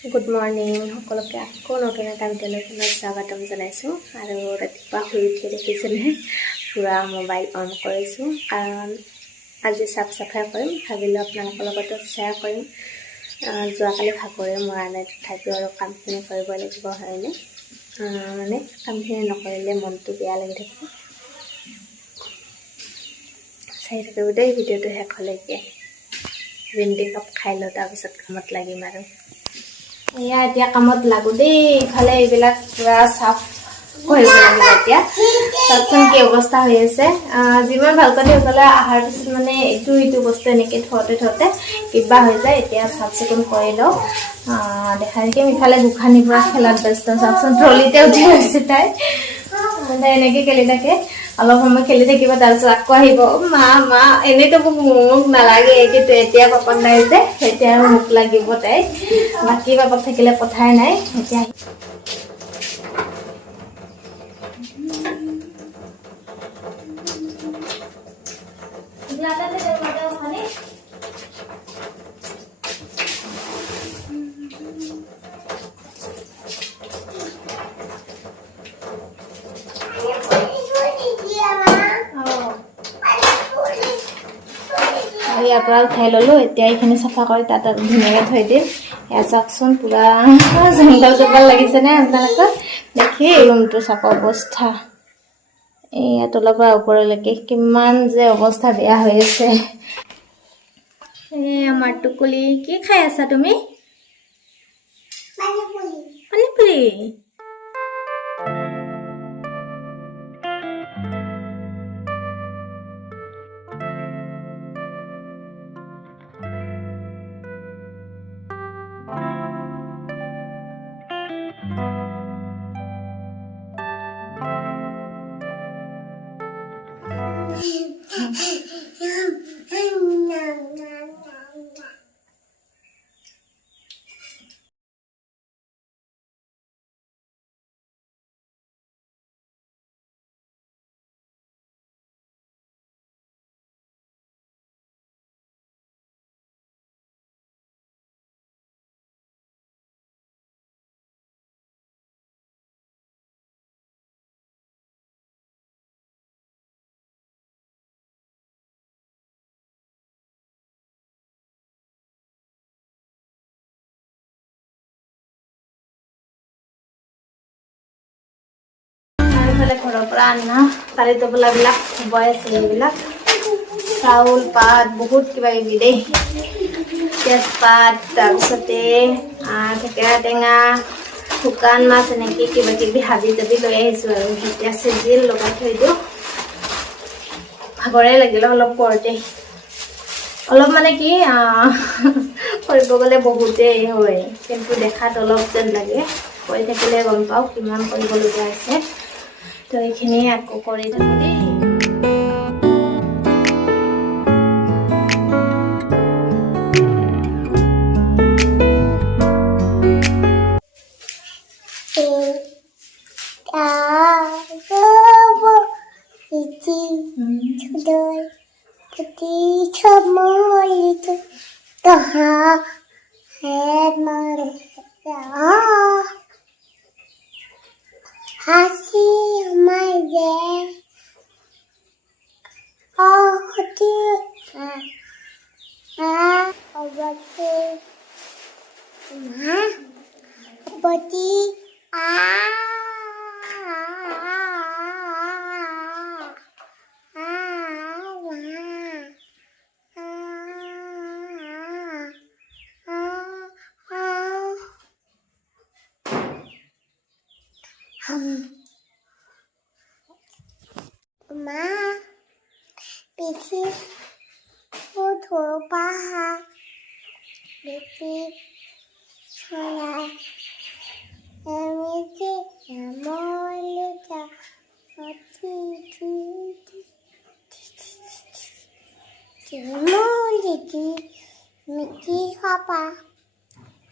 Good morning সকলোকে আকৌ নতুন এটা ভিডিঅ'লৈ পুনৰ স্বাগতম জনাইছোঁ। আৰু ৰাতিপুৱা শুই উঠি দেখিছেনে পূৰা মোবাইল অন কৰিছোঁ, কাৰণ আজি চাফ চাফাই কৰিম। ভাবিলোঁ আপোনালোকৰ লগতো শ্বেয়াৰ কৰিম। যোৱাকালি ভাগৰে মৰা নাই, তথাপিও আৰু কামখিনি কৰিব লাগিব, হয়নে? মানে কামখিনি নকৰিলে মনটো বেয়া লাগি থাকে। চাই থাকিব দেই ভিডিঅ'টো শেষলৈকে। ৰিম্পি কাপ খাই লওঁ, তাৰপিছত কামত লাগিম। আৰু এয়া এতিয়া কামত লাগো দেই। ইফালে এইবিলাক পুৰা চাফ কৰিব লাগিব। এতিয়া চাওকচোন কি অৱস্থা হৈ আছে। যিমান ভালকৈ সেইফালে অহাৰ পিছত মানে ইটো বস্তু এনেকৈ থওঁতে কিবা হৈ যায়। এতিয়া চাফ চিকুণ কৰি লওঁ। দেখাই থাকিম। ইফালে গোঁখানিৰ পৰা খেলাত ব্যস্ত। চাওকচোন ট্ৰলিতে উঠি গৈছে তাই। মানে এনেকৈ খেলি থাকে, অলপ সময় খেলি থাকিব, তাৰপিছত আকৌ আহিব। মা এনেইতো মোক নালাগে, কিন্তু এতিয়া পাপন নাই যে, এতিয়া মোক লাগিব তাই। বাকী পাপক থাকিলে কথাই নাই। এতিয়া ইয়াৰ পৰা উঠাই ল'লোঁ। এতিয়া এইখিনি চাফা কৰি তাত আৰু ধুনীয়াকৈ থৈ দিম। এয়া চাওকচোন পুৰা জংঘল লাগিছেনে আপোনালোকৰ? দেখি ৰুমটো চাফা অৱস্থা। এয়া তলৰ পৰা ওপৰলৈকে কিমান যে অৱস্থা বেয়া হৈ আছে। আমাৰ টুকুলি, কি খাই আছা তুমি? পানীপুৰি। ঘৰৰ পৰা আনা তাৰি টোপোলাবিলাক বৈ আছিল। এইবিলাক চাউল পাত বহুত কিবা কিবি দেই। তেজপাত, তাৰপিছতে থেকেৰা টেঙা, শুকান মাছ, এনেকৈ কিবা কিবি হাবি জাবি লৈ আহিছোঁ। আৰু এতিয়া চিজিল লগাই থৈ দিওঁ। ভাগৰে লাগিলে অলপ কৰোঁতে। অলপ মানে কি কৰিব গ'লে বহুতেই হয়, কিন্তু দেখাত অলপ যেন লাগে। কৰি থাকিলে গম পাওঁ কিমান কৰিবলগীয়া আছে। তো এইখিনি আকৌ কৰি থাকোঁ দেই। Ma, Pixie, Photo Paha, Pixie, Sola, Emity, Molita, Molity, Mickey Hopper,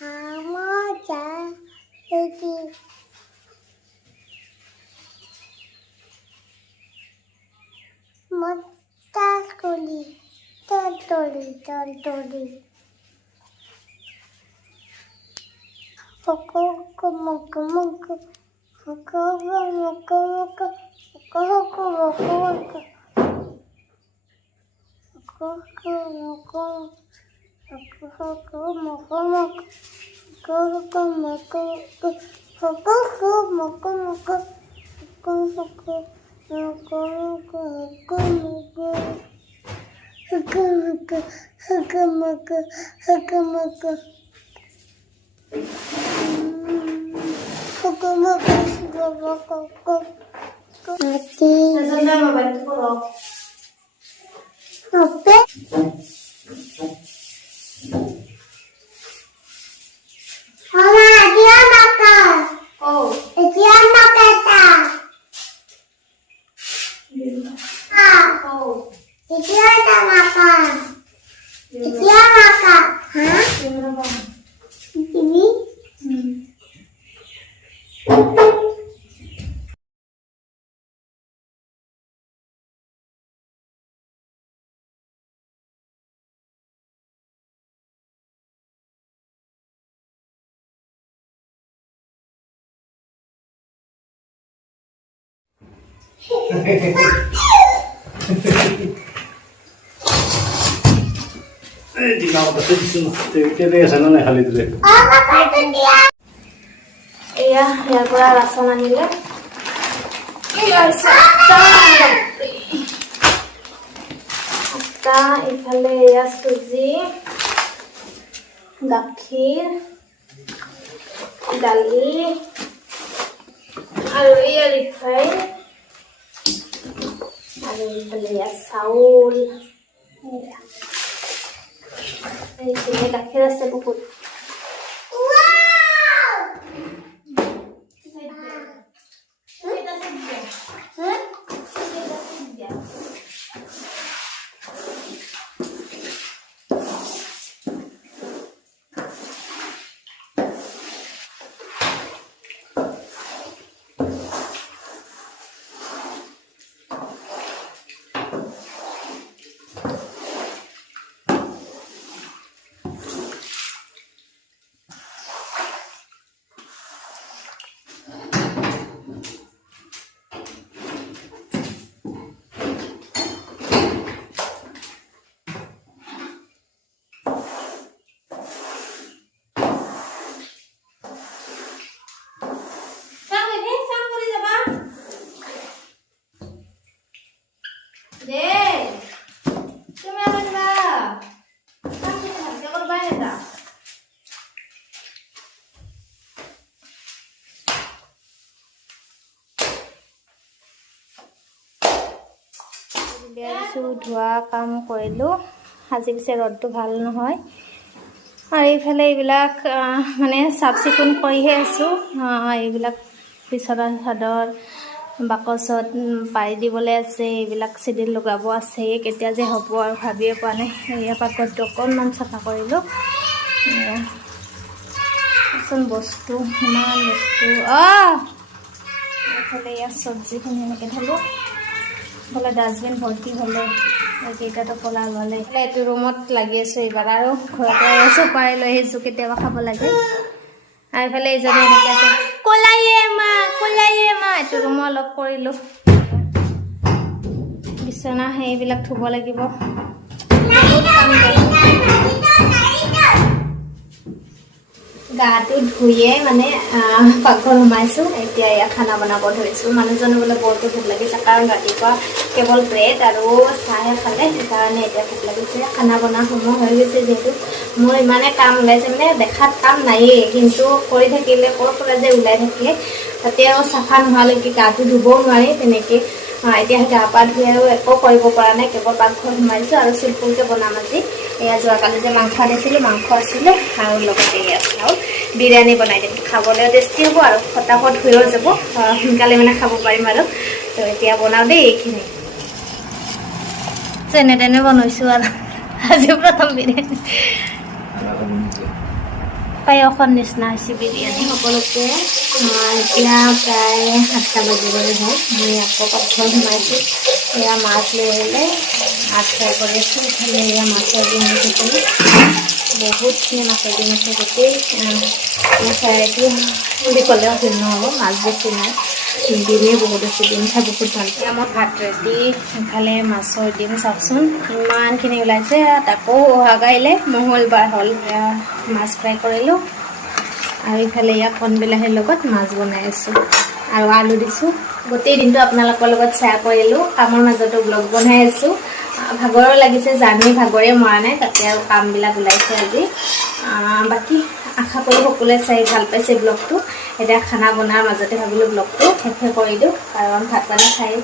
Hamoja, Lucky. Motascoli, Tortori. এয়া ইয়াৰ পৰা ৰাচন আনিলে ইফালে এয়া চুজি গাখীৰ দালি আৰু এয়া ৰিফাইন আৰু ইফালে এয়া চাউল এইখিনি গাখীৰ আছে বহুত ধোৱা কাম কৰিলোঁ আজি পিছে ৰ'দটো ভাল নহয় আৰু এইফালে এইবিলাক মানে চাফ চিকুণ কৰিহে আছোঁ এইবিলাক বিচনা চাদৰ বাকচত পাৰি দিবলৈ আছে এইবিলাক চিডিল লগাব আছে কেতিয়া যে হ'ব আৰু ভাবিয়ে পোৱা নাই এয়া পাকঘৰটো অকণমান চাফা কৰিলোঁ বস্তু ইমান বস্তু এইফালে ইয়াত চব্জিখিনি এনেকৈ থ'লোঁ বোলে ডাষ্টবিন ভৰ্তি হ'লে এইকেইটাতো পলা ল'লে এইটো ৰুমত লাগি আছোঁ এইবাৰ আৰু ঘৰতে চপাই লৈ আহিছোঁ কেতিয়াবা খাব লাগে আৰু এইফালে এইজনী এনেকৈ আছে ক'লায়ে মা এইটো ৰুমো অলপ কৰিলোঁ বিচনা সেইবিলাক ধুব লাগিব গাটো ধুয়ে মানে পাকঘৰ সোমাইছোঁ এতিয়া এয়া খানা বনাব ধৰিছোঁ মানুহজনে বোলে বহুতো ভোক লাগিছে কাৰণ ৰাতিপুৱা কেৱল ব্ৰেড আৰু চাহে খালে সেইকাৰণে এতিয়া ভোক লাগিছে খানা বনোৱা সময় হৈ গৈছে যিহেতু মোৰ ইমানে কাম ওলাইছে মানে দেখাত কাম নায়েই কিন্তু কৰি থাকিলে ক'ৰ পৰা যে ওলাই থাকে তাতে আৰু চাফা নোহোৱালৈকে গাটো ধুবও নোৱাৰি তেনেকৈ এতিয়া গা পা ধুই আৰু একো কৰিব পৰা নাই কেৱল পাকঘৰ সোমাইছোঁ আৰু চিম্পুলকৈ বনাম আজি এয়া যোৱাকালি যে মাংস আনিছিলোঁ মাংস আছিলে আৰু লগতে এয়া চাউল বিৰিয়ানী বনাই দিম খাবলৈ টেষ্টি হ'ব আৰু ফটাফট হৈও যাব সোনকালে মানে খাব পাৰিম আৰু তো এতিয়া বনাওঁ দেই এইখিনি যেনে তেনে বনাইছোঁ আৰু আজি প্ৰথম বিৰিয়ানী পায়সৰ নিচিনা হৈছে বিৰিয়ানী সকলোকে এতিয়া প্ৰায় 7টা বাজিবলৈ হয় মই আকৌ পাকঘৰ সোমাইছোঁ এয়া মাছ লৈ আহিলে মাছ ফ্ৰাই কৰি আছোঁ ইফালে এয়া মাছৰ বিৰিয়ানী কৰি বহুতখিনি মাছৰ দিন আছে গোটেই ভেৰাইটি বুলি ক'লেও ভুল নহ'ব মাছ বেছি নাই ডিমেই বহুত আছে ডিম খাই বহুত ভাল পায় আমাৰ ভাত ৰেডি ইফালে মাছৰ ডিম চাওকচোন ইমানখিনি ওলাইছে তাকো অহাকাইলৈ মঙলবাৰ হ'ল মাছ ফ্ৰাই কৰিলোঁ আৰু ইফালে ইয়াক কণ বিলাহীৰ লগত মাছ বনাই আছোঁ আৰু আলু দিছোঁ গোটেই দিনটো আপোনালোকৰ লগত শ্বেয়াৰ কৰিলোঁ কামৰ মাজতো ব্লগ বনাই আছোঁ ভাগৰো লাগিছে জানি ভাগৰে মৰা নাই তাতে আৰু কামবিলাক ওলাইছে আজি বাকী আশা কৰোঁ সকলোৱে চাই ভাল পাইছে ব্লগটো এতিয়া খানা বনোৱাৰ মাজতে ভাবিলোঁ ব্লগটো শেষ কৰি দিওঁ কাৰণ ভাত পানী খাই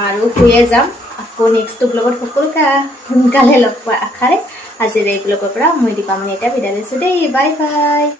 আৰু শুয়ে যাম আকৌ নেক্সটটো ব্লগত সকলোকে সোনকালে লগ পোৱা আশাৰে আজিৰ এই ব্লগৰ পৰা মই দীপামণি এতিয়া বিদায় লৈছোঁ দেই বাই বাই